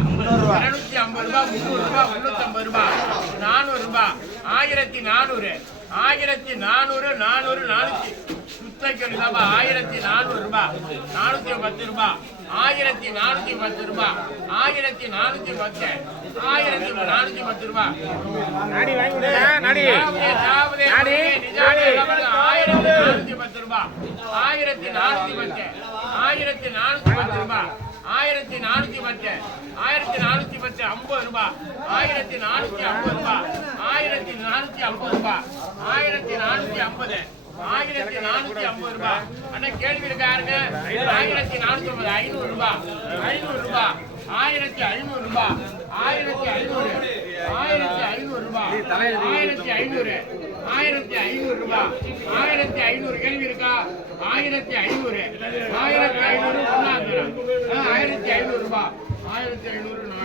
இருநூத்தி ஐம்பது ரூபாய் முந்நூறு ரூபாய் முன்னூத்தி ஐம்பது ரூபாய் நானூறு ரூபாய் ஆயிரத்தி நானூறு. ஆயிரத்தி நானூறு நானூறு நானூத்தி. சுத்தக்கல் ரூபாய் ஆயிரத்தி நானூறு ரூபாய் நானூத்தி பத்து ரூபாய் ஆயிரத்தி நானூத்தி பத்து ரூபாய் ஆயிரத்தி நானூத்தி பத்து ஆயிரத்தி நானூத்தி பத்து ரூபாய் ஆயிரத்தி நானூத்தி பத்து ரூபாய் ஆயிரத்தி நானூத்தி பத்து ஆயிரத்தி நானூத்தி ஆயிரத்தி நானூத்தி பத்து ஆயிரத்தி நானூத்தி பத்து ஐம்பது ரூபாய் ஆயிரத்தி நானூத்தி ஐம்பது ரூபாய் ஆயிரத்தி நானூத்தி ஐம்பது ரூபாய் ஆயிரத்தி நானூத்தி ஐம்பது. ஆயிரத்தி நானூத்தி ஐம்பது ரூபாய் அண்ணா கேள்வி இருக்காருங்க ஆயிரத்தி நானூத்தி ஐம்பது ஐநூறு ரூபாய் ஐநூறு ரூபாய் ஆயிரத்தி ஐநூறு ரூபாய் ஆயிரத்தி ஐநூறு. ஆயிரத்தி ஐநூறு ரூபாய் ஆயிரத்தி ஐநூறு. ஆயிரத்தி ஐநூறு ரூபாய் ஆயிரத்தி ஐநூறு. கேள்வி இருக்கா? ஆயிரத்தி ஐநூறு. ஆயிரத்தி ஐநூறு. ആയിരത്തി എഴുന്നൂറ്